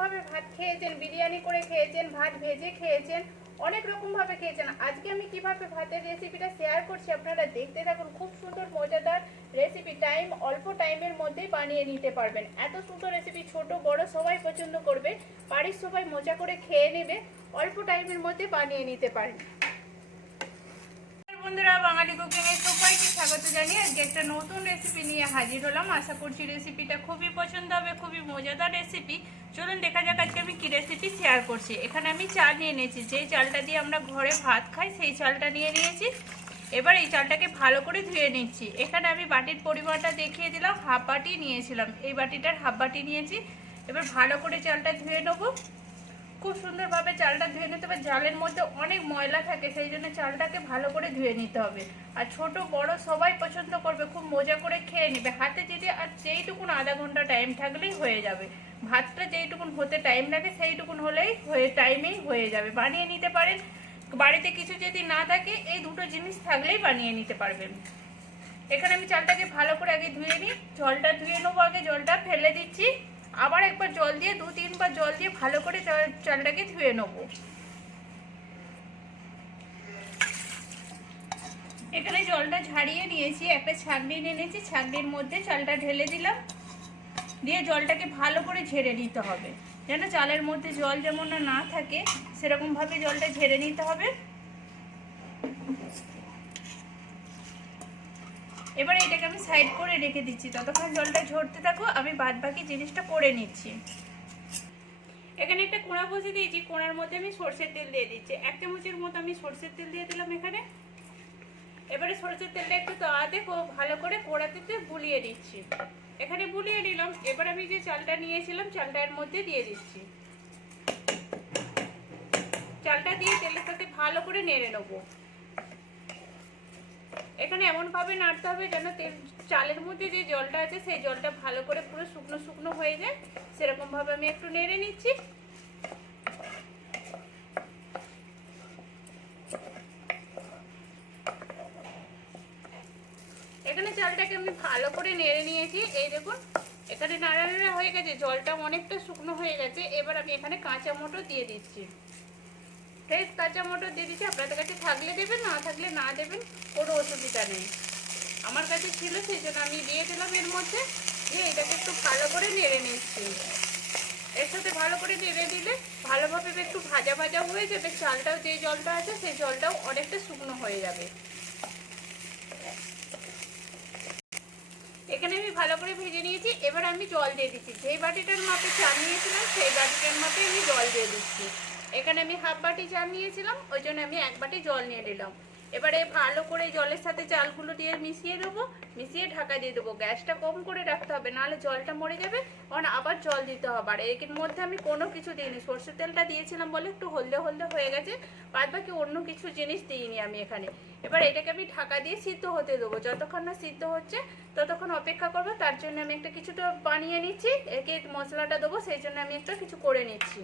ভাবে ভাত খেয়েছেন, বিরিয়ানি করে খেয়েছেন, ভাত ভেজে খেয়েছেন, অনেক রকম ভাবে খেয়েছেন। আজকে আমি কিভাবে ভাতের রেসিপিটা শেয়ার করছি, আপনারা দেখতে থাকুন। খুব সুন্দর মজাদার রেসিপি, অল্প টাইমের মধ্যেই বানিয়ে নিতে পারবেন। এত সুন্দর রেসিপি ছোট বড় সবাই পছন্দ করবে, বাড়ির সবাই মজা করে খেয়ে নেবে, অল্প টাইমের মধ্যে বানিয়ে নিতে পারেন। বন্ধুরা, বাঙালি কুকিং এর সবাইকে স্বাগত জানিয়ে আজকে একটা নতুন রেসিপি নিয়ে হাজির হলাম। আশা করছি রেসিপিটা খুবই পছন্দ হবে, খুবই মজাদার রেসিপি। চলুন দেখা যাক আজকে আমি কি রেসিপি শেয়ার করছি। এখানে আমি চাল নিয়ে নিয়েছি, যেই চালটা দিয়ে আমরা ঘরে ভাত খাই সেই চালটা নিয়ে নিয়েছি। এবার এই চালটাকে ভালো করে ধুয়ে নিচ্ছি। এখানে আমি বাটির পরিমাণটা দেখিয়ে দিলাম, হাফ বাটি নিয়েছিলাম, এই বাটিটার হাফ বাটি নিয়েছি। এবার ভালো করে চালটা ধুয়ে নেবো। খুব সুন্দরভাবে চালটা ধুয়ে নিতে হবে। চালের মধ্যে অনেক ময়লা থাকে, সেই জন্য চালটাকে ভালো করে ধুয়ে নিতে হবে। আর ছোট বড় সবাই পছন্দ করবে, খুব মজা করে খেয়ে নেবে হাতে যদি। আর যেইটুকুন আধা ঘন্টা টাইম থাকলেই হয়ে যাবে। ভাতটা যেইটুকুন হতে টাইম লাগে সেইটুকুন হলেই টাইমেই হয়ে যাবে, বানিয়ে নিতে পারেন। বাড়িতে কিছু যদি না থাকে, এই দুটো জিনিস থাকলেই বানিয়ে নিতে পারবেন। এখানে আমি চালটাকে ভালো করে আগে ধুয়ে নিই। জলটা ধুয়ে নেবো, আগে জলটা ফেলে দিচ্ছি। আবার একবার জল দিয়ে 2-3 বার জল দিয়ে ভালো করে চালটাকে ধুয়ে নেব। এখানে জলটা ঝাড়িয়ে নিয়েছি, একটা ছাঁকনি নিয়ে নিয়েছি, ছাঁকনির মধ্যে চালটা ঢেলে দিলাম। দিয়ে জলটাকে ভালো করে ঝেড়ে নিতে হবে, যেন চালের মধ্যে জল যেমন না থাকে সেরকমভাবে জলটা ঝেড়ে নিতে হবে। এবার এটাকে আমি সাইড করে রেখে দিচ্ছি, ততক্ষণ জলটা ঝরতে থাকো, আমি বাদ বাকি জিনিসটা করে নিচ্ছি। এখানে একটা কোড়া বসিয়ে দিয়েছি, কোড়ার মধ্যে আমি সরষের তেল দিয়ে দিচ্ছি। 1 চামচের মতো আমি সরষের তেল দিয়ে দিলাম এখানে। এবারে সরষের তেলটা একটু তাওয়াতে ভালো করে কোড়াতে বুলিয়ে দিচ্ছি। এখানে বুলিয়ে নিলাম। এবার আমি যে চালটা নিয়েছিলাম চালটা এর মধ্যে দিয়ে দিচ্ছি। চালটা দিয়ে তেলের সাথে ভালো করে নেড়ে নেবো। এখানে এমনভাবে নাড়তে হবে যেন চালের মধ্যে যে জলটা আছে সেই জলটা ভালো করে পুরো শুকনো শুকনো হয়ে যায়, সেরকম ভাবে আমি একটু নেড়ে নিচ্ছি। এখানে চালটাকে আমি ভালো করে নেড়ে নিয়েছি। এই দেখুন, এখানে নাড়া নাড়া হয়ে গেছে, জলটা অনেকটা শুকনো হয়ে গেছে। এবার আমি এখানে কাঁচা মটর দিয়ে দিচ্ছি, ফ্রেশ কাঁচা মটর দিয়ে দিচ্ছি। আপনাদের কাছে থাকলে দেবেন, না থাকলে না দেবেন, কোনো অসুবিধা নেই। আমার কাছে ছিল সেই জন্য আমি দিয়ে দিলাম এর মধ্যে। দিয়ে এটাকে একটু ভালো করে নেড়ে নিচ্ছি। এর সাথে ভালো করে নেড়ে দিলে ভালোভাবে একটু ভাজা ভাজা হয়ে যাবে। চালটাও যে জলটা আছে সেই জলটাও অনেকটা শুকনো হয়ে যাবে। এখানে আমি ভালো করে ভেজে নিয়েছি। এবার আমি জল দিয়ে দিচ্ছি, যেই বাটিটার মাপে চাল নিয়েছিলাম সেই বাটিটার মাপে আমি জল দিয়ে দিচ্ছি। এখানে আমি হাফ বাটি চাল নিয়েছিলাম, ওই জন্য আমি 1 বাটি জল নিয়ে নিলাম। এবারে ভালো করে জলের সাথে চালগুলো দিয়ে মিশিয়ে দেবো, মিশিয়ে ঢাকা দিয়ে দেবো। গ্যাসটা কম করে রাখতে হবে, নাহলে জলটা মরে যাবে, কারণ আবার জল দিতে হবে। আর এর মধ্যে আমি কোনো কিছু দিইনি, সরষের তেলটা দিয়েছিলাম বলে একটু হলদে হলদে হয়ে গেছে, বাদ বাকি অন্য কিছু জিনিস দিইনি আমি এখানে। এবার এটাকে আমি ঢাকা দিয়ে সিদ্ধ হতে দেবো। যতক্ষণ না সিদ্ধ হচ্ছে ততক্ষণ অপেক্ষা করবো। তার জন্য আমি একটা কিছুটা বানিয়ে নিচ্ছি, একে মশলাটা দেবো, সেই জন্য আমি একটা কিছু করে নিচ্ছি।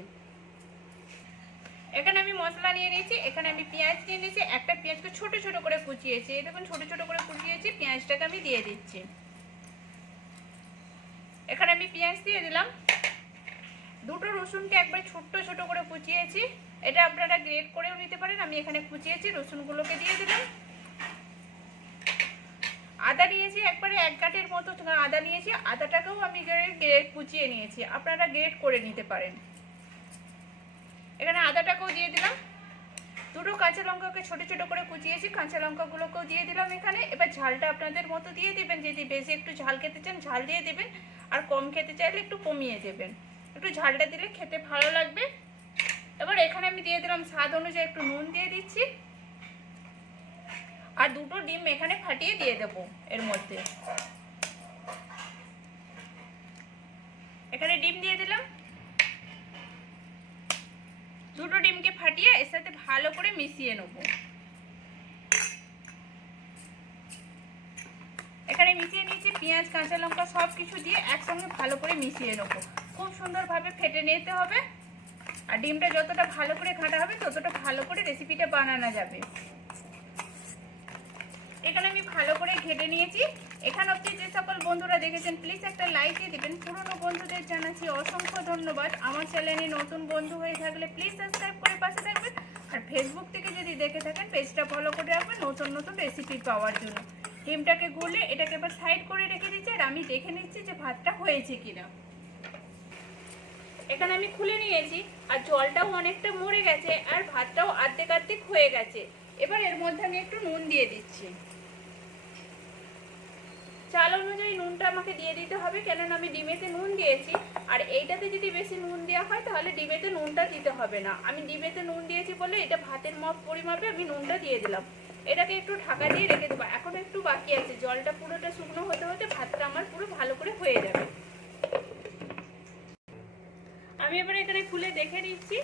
এখানে আমি মশলা নিয়ে নিয়েছি। এখানে আমি পেঁয়াজ নিয়ে নিয়েছি, একটা পেঁয়াজকে ছোট ছোট করে কুচিয়েছি। এই দেখুন, ছোট ছোট করে কুচিয়েছি। পেঁয়াজটাকে আমি দিয়ে দিচ্ছি। এখানে আমি পেঁয়াজ দিয়ে দিলাম। 2টো রসুনকে একবার ছোট্ট ছোট করে কুচিয়েছি, এটা আপনারা গ্রেট করেও নিতে পারেন, আমি এখানে কুচিয়েছি। রসুনগুলোকে দিয়ে দিলাম। আদা নিয়েছি, একবারে 1 কাঠের মতো আদা নিয়েছি, আদাটাকেও আমি গ্রেট কুচিয়ে নিয়েছি, আপনারা গ্রেট করে নিতে পারেন। এখানে আদাটাকেও দিয়ে দিলাম। 2টো কাঁচা লঙ্কাকে ছোট ছোট করে কুচিয়েছি, কাঁচা লঙ্কাগুলোকেও দিয়ে দিলাম এখানে। এবার ঝালটা আপনাদের মতো দিয়ে দেবেন, যদি বেশি একটু ঝাল খেতে চান ঝাল দিয়ে দেবেন, আর কম খেতে চাইলে একটু কমিয়ে দেবেন। একটু ঝালটা দিলে খেতে ভালো লাগবে। এবার এখানে আমি দিয়ে দিলাম স্বাদ অনুযায়ী একটু নুন দিয়ে দিচ্ছি, আর 2টো ডিম এখানে ফাটিয়ে দিয়ে দেবো এর মধ্যে। এখানে ডিম দিয়ে দিলাম। 2টো ডিমকে ফাটিয়ে এর সাথে ভালো করে মিশিয়ে নেব। এখানে মিশিয়ে নিয়েছি, পেঁয়াজ কাঁচা লঙ্কা সব কিছু দিয়ে একসঙ্গে ভালো করে মিশিয়ে নেব। খুব সুন্দরভাবে ফেটে নিতে হবে, আর ডিমটা যতটা ভালো করে ঘাঁটা হবে ততটা ভালো করে রেসিপিটা বানানো যাবে। এখানে আমি ভালো করে ঘেটে নিয়েছি। এখান অবধি যে সকল বন্ধুরা দেখেছেন প্লিজ একটা লাইক দিয়ে দিবেন। পুরনো বন্ধুদের জানাচ্ছি অসংখ্য ধন্যবাদ। আমার চ্যানেলে নতুন বন্ধু হয়ে থাকলে প্লিজ সাবস্ক্রাইব করে পাশে থাকবেন। আর ফেসবুক থেকে যদি দেখে থাকেন পেজটা ফলো করে রাখবেন নতুন নতুন রেসিপি পাওয়ার জন্য। ডিমটাকে গুলে এটাকে এবার সাইড করে রেখে দিচ্ছি আর আমি দেখে নিচ্ছি যে ভাতটা হয়েছে কিনা। এখানে আমি খুলে নিয়েছি আর জলটাও অনেকটা মরে গেছে আর ভাতটাও আর্ধেক আর্ধেক হয়ে গেছে। এবার এর মধ্যে আমি একটু নুন দিয়ে দিচ্ছি। চাল অনুযায়ী নুনটা আমাকে দিয়ে দিতে হবে, কেননা আমি ডিমেতে নুন দিয়েছি। আর এইটাতে যদি বেশি নুন দেওয়া হয় তাহলে ডিমেতে নুনটা দিতে হবে না। আমি ডিমেতে নুন দিয়েছি বলে এটা ভাতের পরিমাপে আমি নুনটা দিয়ে দিলাম। এটাকে একটু ঢাকা দিয়ে রেখে দেবো। এখন একটু বাকি আছে, জলটা পুরোটা শুকনো হতে হতে ভাতটা আমার পুরো ভালো করে হয়ে যাবে। আমি এবার এখানে খুলে দেখে নিচ্ছি,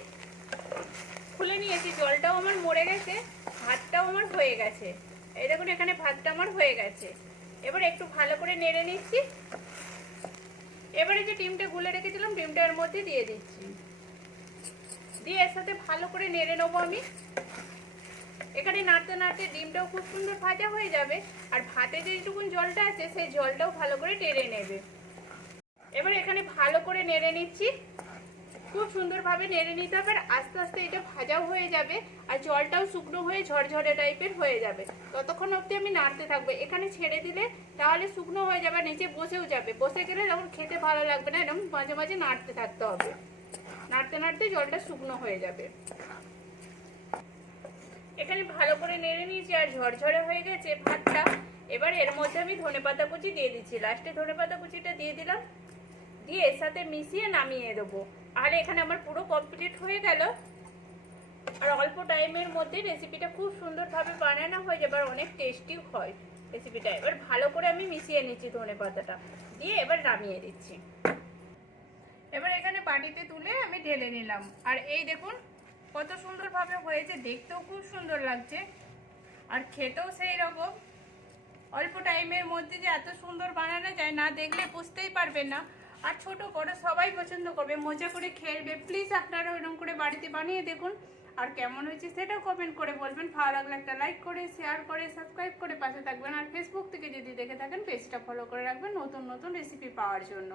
খুলে নিয়েছি, জলটাও আমার মরে গেছে, ভাতটাও আমার হয়ে গেছে। এই দেখুন এখানে ভাতটা আমার হয়ে গেছে। এবার একটু ভালো করে নেড়ে নিচ্ছি। এবারে যে ডিমটা গুলে রেখেছিলাম ডিমটা এর মধ্যে দিয়ে দিচ্ছি, দিয়ে এর সাথে ভালো করে নেড়ে নেবো আমি। এখানে নাড়তে নাড়তে ডিমটাও খুব সুন্দর ভাজা হয়ে যাবে আর ভাতে যেটুকুন জলটা আছে সেই জলটাও ভালো করে টেনে নেবে। এবার এখানে ভালো করে নেড়ে নিচ্ছি, খুব সুন্দরভাবে নেড়ে নিতে হবে আর আস্তে আস্তে এটা ভাজাও হয়ে যাবে আর জলটাও শুকনো হয়ে ঝরঝরে টাইপের হয়ে যাবে। ততক্ষণ অবধি আমি নাড়তে থাকবো। এখানে ছেড়ে দিলে তাহলে শুকনো হয়ে যাবে, নিচে বসেও যাবে, বসে গেলে তখন খেতে ভালো লাগবে না। এরকম মাঝে মাঝে নাড়তে থাকতে হবে, নাড়তে নাড়তে জলটা শুকনো হয়ে যাবে। এখানে ভালো করে নেড়ে নিয়েছি আর ঝরঝরে হয়ে গেছে ভাতটা। এবার এর মধ্যে আমি ধনেপাতা কুচি দিয়ে দিচ্ছি, লাস্টে ধনেপাতা কুচিটা দিয়ে দিলাম, দিয়ে এর সাথে মিশিয়ে নামিয়ে দেবো। আর এখানে আমার পুরো কমপ্লিট হয়ে গেল আর অল্প টাইমের মধ্যে রেসিপিটা খুব সুন্দরভাবে বানানো হয়ে যাবে আর অনেক টেস্টি হয় রেসিপিটা। এবার ভালো করে আমি মিশিয়ে নিচ্ছি ধনেপাতাটা দিয়ে, এবার নামিয়ে দিচ্ছি। এবার এখানে বাটিতে তুলে আমি ঢেলে নিলাম আর এই দেখুন কত সুন্দরভাবে হয়েছে, দেখতেও খুব সুন্দর লাগছে আর খেতেও সেই রকম। অল্প টাইমের মধ্যে যে এত সুন্দর বানানো যায় না দেখলে বুঝতেই পারবেন না। আর ছোট বড় সবাই পছন্দ করবে, মজা করে খেলবে। প্লিজ আপনারা ওইরকম করে বাড়িতে বানিয়ে দেখুন আর কেমন হয়েছে সেটাও কমেন্ট করে বলবেন। ভালো লাগলে একটা লাইক করে শেয়ার করে সাবস্ক্রাইব করে পাশে থাকবেন। আর ফেসবুক থেকে যদি দেখে থাকেন পেজটা ফলো করে রাখবেন নতুন নতুন রেসিপি পাওয়ার জন্য।